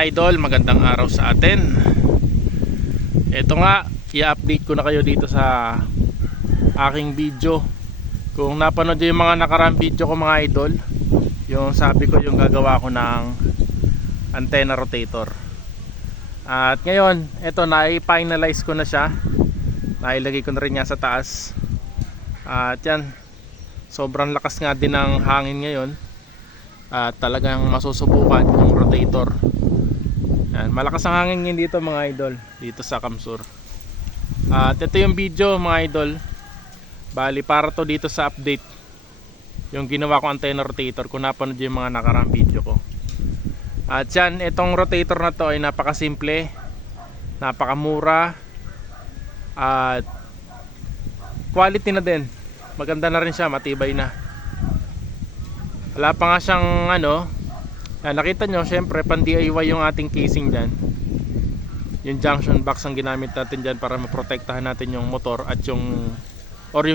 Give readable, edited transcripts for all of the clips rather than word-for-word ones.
Idol, magandang araw sa atin. Ito nga, i-update ko na kayo dito sa aking video. Kung napanood yung mga nakaraang video ko mga idol, yung sabi ko yung gagawa ko ng antenna rotator. At ngayon, ito na-finalize ko na siya. Nailagay ko na rin nga sa taas. At yan, sobrang lakas nga din ng hangin ngayon. At talagang masusubukan yung rotator. Yan, malakas ang hangin ngayon dito mga idol, dito sa Kamsur. At ito yung video mga idol. Bali para to dito sa update yung ginawa ko antenna rotator, kung napanood yung mga nakaraang video ko. At yan, itong rotator na to ay napakasimple, napakamura, at quality na din. Maganda na rin siya, matibay na. Wala pa nga siyang nakita nyo, syempre pan DIY yung ating casing dyan. Yung junction box ang ginamit natin dyan para maprotektahan natin yung motor at yung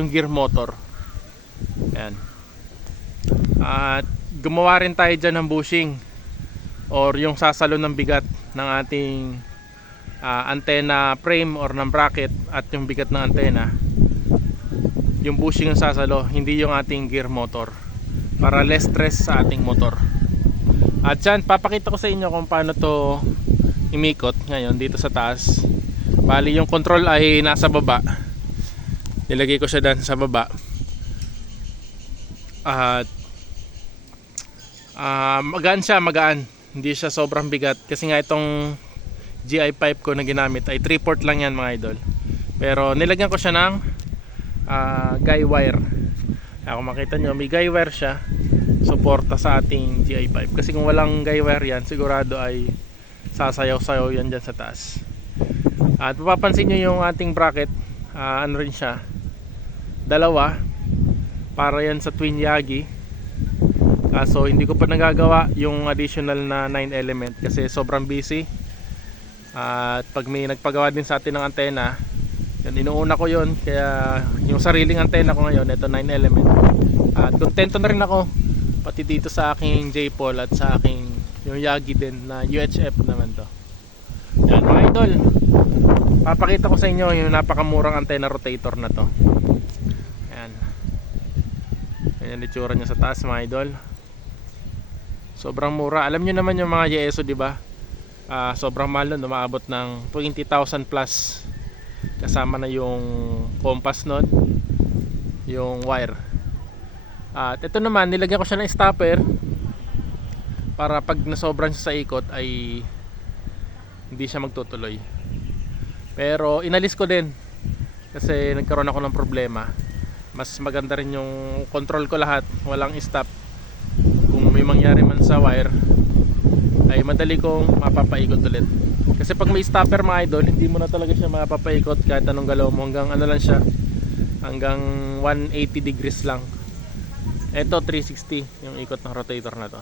gear motor. Ayan. At gumawa rin tayo dyan ng bushing or yung sasalo ng bigat ng ating antenna frame or ng bracket at yung bigat ng antenna. Yung bushing ang sasalo, hindi yung ating gear motor, para less stress sa ating motor. At yan, papakita ko sa inyo kung paano to imikot ngayon dito sa taas. Bali yung control ay nasa baba, nilagay ko siya dyan sa baba. At magaan siya, magaan, hindi siya sobrang bigat. Kasi nga itong GI pipe ko na ginamit ay 3/4 lang yan mga idol. Pero nilagyan ko siya ng guy wire. Kung makita nyo, may guy wire siya, suporta sa ating GI pipe. Kasi kung walang guy wire yan, sigurado ay sasayaw-sayaw yan dyan sa taas. At mapapansin nyo yung ating bracket, ano rin siya, dalawa, para yan sa twin Yagi. So hindi ko pa nagagawa yung additional na 9 element kasi sobrang busy. At pag may nagpagawa din sa atin ng antena, yan, inuuna ko yon. Kaya yung sariling antena ko ngayon, ito 9 element. At kontento na rin ako, pati dito sa aking J-Pol at sa aking yung Yagi din na UHF naman to. Yan mga idol, papakita ko sa inyo yung napakamurang antenna rotator na to. Yan, ganyan itsura niya sa taas mga idol. Sobrang mura. Alam nyo naman yung mga YESO, diba? Sobrang mahal nun, umaabot ng 20,000 plus. Kasama na yung compass node, yung wire. At ito naman, nilagyan ko siya ng stopper para pag nasobran siya sa ikot ay hindi siya magtutuloy. Pero inalis ko din kasi nagkaroon ako ng problema. Mas maganda rin yung control ko lahat, walang stop. Kung may mangyari man sa wire ay madali kong mapapaikot ulit. Kasi pag may stopper mga idol, hindi mo na talaga siya mapapaikot kahit anong galaw mo. Hanggang ano lang siya, hanggang 180 degrees lang. Ito 360 yung ikot ng rotator na to.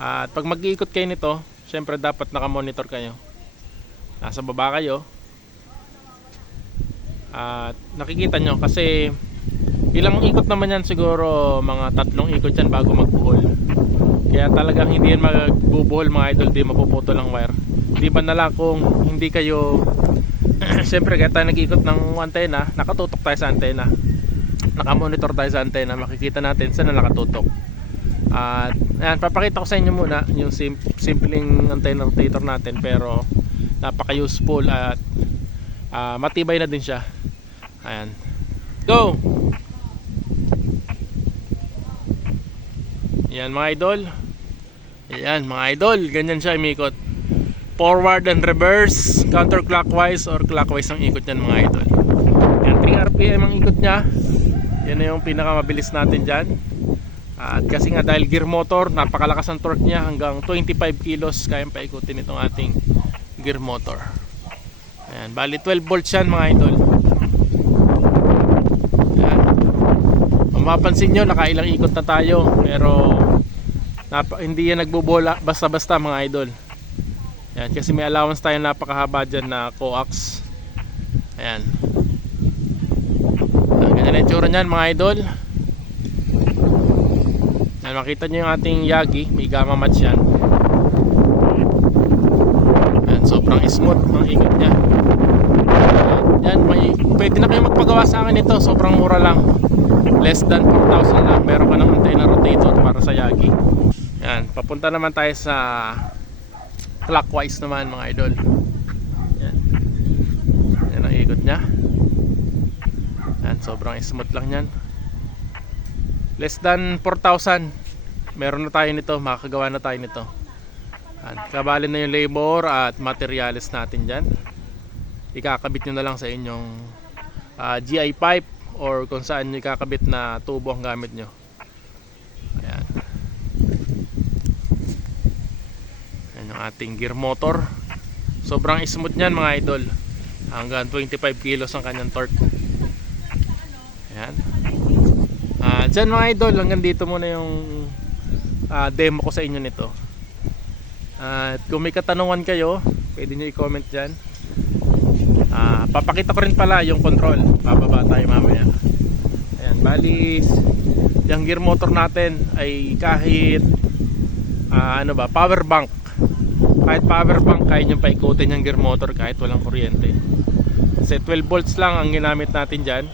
At pag mag-iikot kayo nito, syempre dapat nakamonitor kayo. Nasa baba kayo. At nakikita nyo kasi ilang ikot naman yan, siguro mga 3 ikot yan bago magbuhol. Kaya talagang hindi yan magbubuhol mga idol, di mapuputol ang wire. Di ba na lang kung hindi kayo siyempre kaya tayo nag-ikot ng antena, nakatutok tayo sa antena, nakamonitor tayo sa antena, makikita natin saan na nakatutok. At ayan, papakita ko sa inyo muna yung simpleng antenna rotator natin, pero napaka useful at matibay na din siya. Ayan, go! Ayan mga idol, ayan mga idol, ganyan siya imikot. Forward and reverse, counterclockwise or clockwise ang ikot niyan mga idol. Yan, 3 RPM ang ikot niya. Yan na yung pinakamabilis natin dyan. At kasi nga dahil gear motor, napakalakas ang torque niya, hanggang 25 kilos kayang paikutin itong ating gear motor. Ayan, bali 12 volts yan mga idol. Ayan. Kung mapapansin nyo, nakailang ikot na tayo, pero hindi yan nagbubola basta-basta mga idol. Ayan, kasi may allowance tayo napakahaba dyan na coax. Ayan, ganyan na yung tsura nyan mga idol. Ayan, makita nyo yung ating Yagi, may gamma match yan. sobrang smooth ng ikot niya. Yan, pwede na kayo magpagawa sa akin ito, sobrang mura lang, less than 4,000 lang. Meron ka ng antenna rotator para sa Yagi. Yan, papunta naman tayo sa clockwise naman mga idol. Yan, yan ang ikot niya. Yan, sobrang smooth lang yan, less than 4,000. Meron na tayo nito, makakagawa na tayo nito. Yan, kabali na yung labor at materials natin dyan. Ikakabit nyo na lang sa inyong GI pipe or kung saan nyo ikakabit na tubo ang gamit nyo. Ayan. Ayan yung ating gear motor. Sobrang smooth nyan mga idol. Hanggang 25 kilos ang kanyang torque. Ayan. Dyan mga idol, hanggang dito muna yung demo ko sa inyo nito. At kung may katanungan kayo, pwede nyo i-comment dyan. Papakita ko rin pala yung control, bababa tayo mamaya. Ayan, bali yung gear motor natin ay kahit power bank. Kahit power bank, kaya nyo paikutin yung gear motor kahit walang kuryente. Kasi 12 volts lang ang ginamit natin dyan,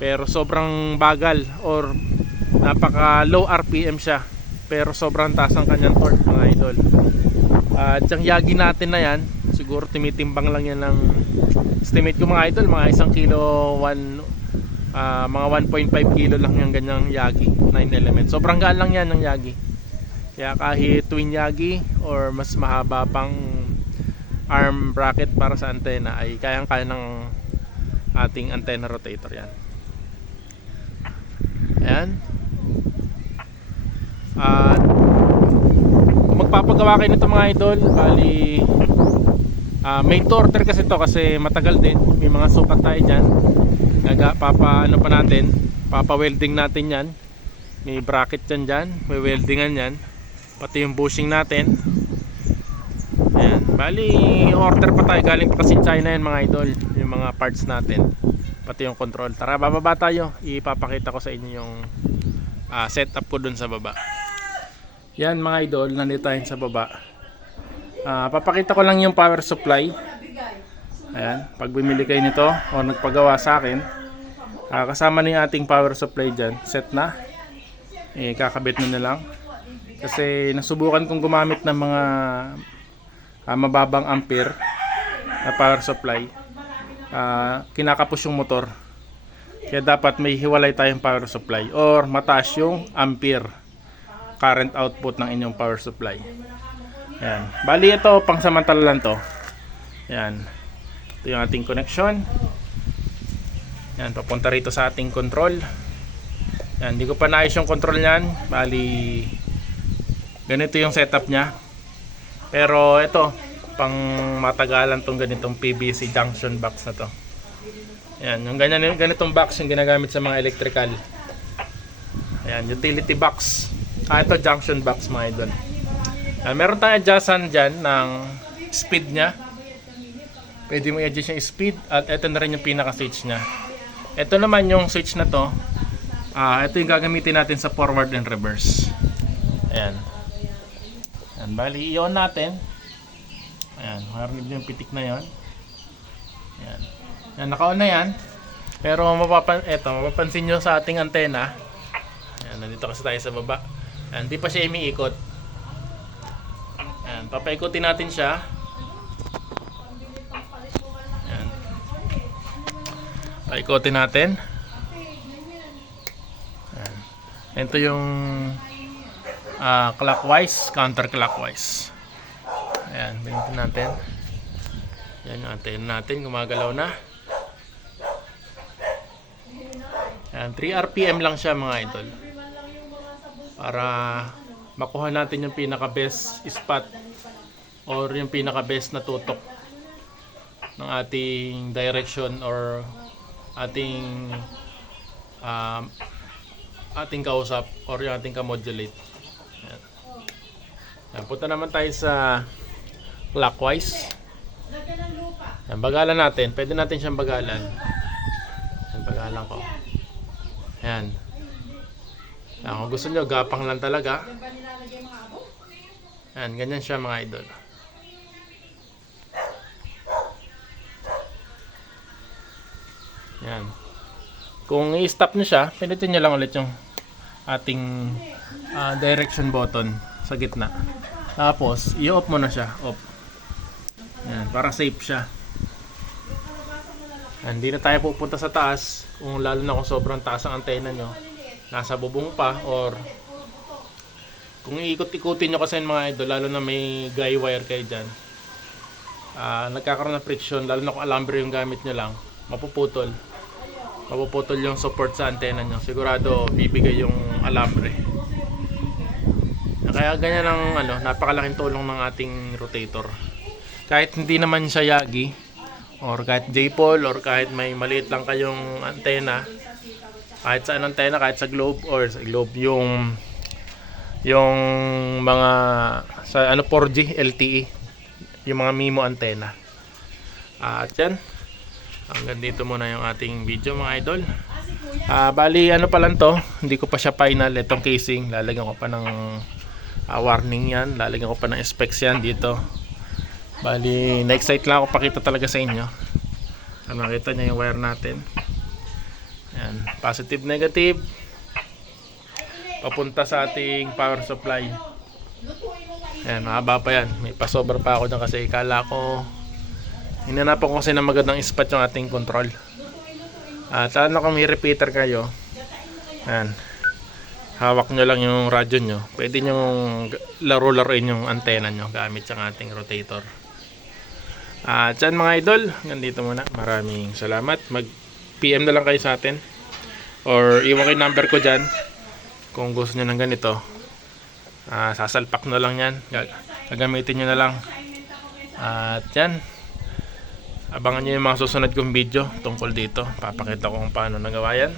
pero sobrang bagal or napaka low RPM siya, pero sobrang taas ang kanyang torque mga idol. At yung Yagi natin na yan, siguro timitimbang lang yan ng, estimate ko mga idol, mga 1 kilo, mga 1.5 kilo lang yung ganyang Yagi 9 element. Sobrang gaan lang yan ng Yagi. Kaya kahit twin Yagi or mas mahaba pang arm bracket para sa antena ay kayang-kaya ng ating antenna rotator yan. Ayan. At kung magpapagawa kayo nito mga idol, bali may torter kasi to, kasi matagal din, may mga sukat tayo dyan. Papa-welding natin yan. May bracket dyan, may weldingan yan, pati yung bushing natin. Ayan, bali order pa tayo, galing pa kasi China yan mga idol, yung mga parts natin, pati yung control. Tara, bababa tayo, ipapakita ko sa inyo yung setup ko dun sa baba. Yan mga idol, nandito tayo sa baba. Papakita ko lang yung power supply. Ayan, pag bumili kayo nito o nagpagawa sa akin, kasama na yung ating power supply dyan, set na. Kakabit na lang. Kasi nasubukan kong gumamit ng mga mababang ampere na power supply. Kinakapos yung motor. Kaya dapat may hiwalay tayong power supply or mataas yung ampere current output ng inyong power supply. Ayan. Bali ito, pang samantala lang to. Ayan. Ito yung ating connection. Ayan, papunta rito sa ating control. Ayan, hindi ko pa naayos yung control nyan. Bali, ganito yung setup nya. Pero ito, pang matagalan tong ganitong PVC junction box na to. Ayan, yung ganitong box yung ginagamit sa mga electrical. Ayan, utility box. Ito junction box mga idol. Meron tayong adjustan dyan ng speed nya. Pwede mo i-adjust yung speed. At ito na rin yung pinaka switch nya. Ito naman yung switch na to. Ito yung gagamitin natin sa forward and reverse. Ayan. Ayan, bali i-on natin. Ayan, marinig yung pitik na yon. Ayan. Ayan, naka-on na yan. Pero mapapansin nyo sa ating antena. Ayan, nandito kasi tayo sa baba. Ayan, di pa siya umiikot. Ayan, papaikutin natin siya. Ayan. Paikutin natin. Ayan. Ito yung clockwise, counterclockwise. Ayan, binitin natin. Ayan yung antena natin, gumagalaw na. Ayan, 3 RPM lang siya mga idol. Para makuha natin yung pinaka best spot or yung pinaka best na tutok ng ating direction or ating kausap or yung ating ka-modulate. Ayan. Ayan, punta naman tayo sa clockwise. Ayan, bagalan natin. Pwede natin siyang bagalan. Ayan, bagalan ko. Ayan. Ayan, kung gusto nyo, gapang lang talaga. Ayan, ganyan siya mga idol. Kung i-stop nyo siya, pinitin nyo lang ulit yung ating direction button sa gitna. Tapos, i-off mo na siya. Off. Yan, para safe siya. Hindi na tayo pupunta sa taas. Kung lalo na kung sobrang taas ang antena nyo, nasa bubong pa, or kung iikot-ikutin nyo kasi mga idol, lalo na may guy wire kayo dyan, nagkakaroon ng friction, lalo na kung alambre yung gamit nyo lang, mapuputol yung support sa antena nyo. Sigurado bibigay yung alambre. Kaya ganyan ang napakalaking tulong ng ating rotator. Kahit hindi naman siya Yagi, or kahit J-pole, or kahit may maliit lang kayong antena, kahit sa antena, kahit sa globe, or sa globe yung mga sa 4G LTE, yung mga MIMO antena. At yan, hanggang dito muna yung ating video mga idol. Bali pa lang to, hindi ko pa siya final. Itong casing, lalagyan ko pa ng warning yan, lalagyan ko pa ng specs yan dito. Bali, na-excite lang ako pakita talaga sa inyo. Makita nyo yung wire natin. Yan, positive, negative, papunta sa ating power supply. Yan, mahaba pa yan. May pasobra pa ako dyan kasi kala ko, hinanapan ko kasi na magandang spot yung ating control. At ano kung may repeater kayo, yan, hawak nyo lang yung radyo nyo. Pwede nyo laro-laruin yung antena nyo gamit yung ating rotator. At yan mga idol, nandito muna. Maraming salamat. Mag-PM na lang kayo sa atin, or iwan kayo number ko dyan kung gusto nyo ng ganito. Sasalpak na lang yan, gagamitin nyo na lang. At yan, abangan nyo yung mga susunod kong video tungkol dito. Papakita ko kung paano nagawa yan.